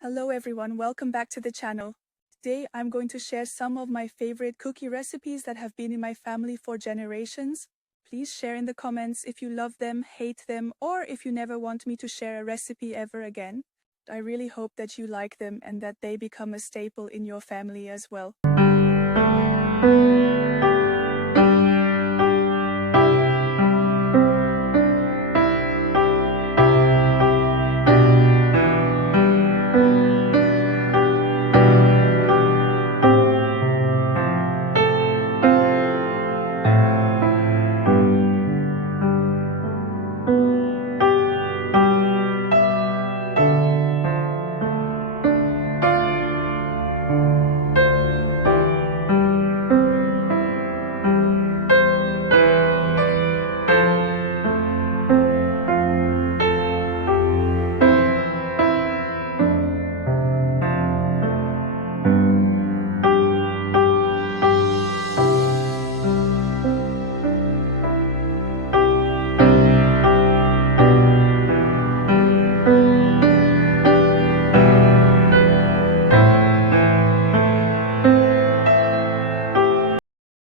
Hello everyone, welcome back to the channel. Today I'm going to share some of my favorite cookie recipes that have been in my family for generations. Please share in the comments if you love them, hate them, or if you never want me to share a recipe ever again. I really hope that you like them and that they become a staple in your family as well.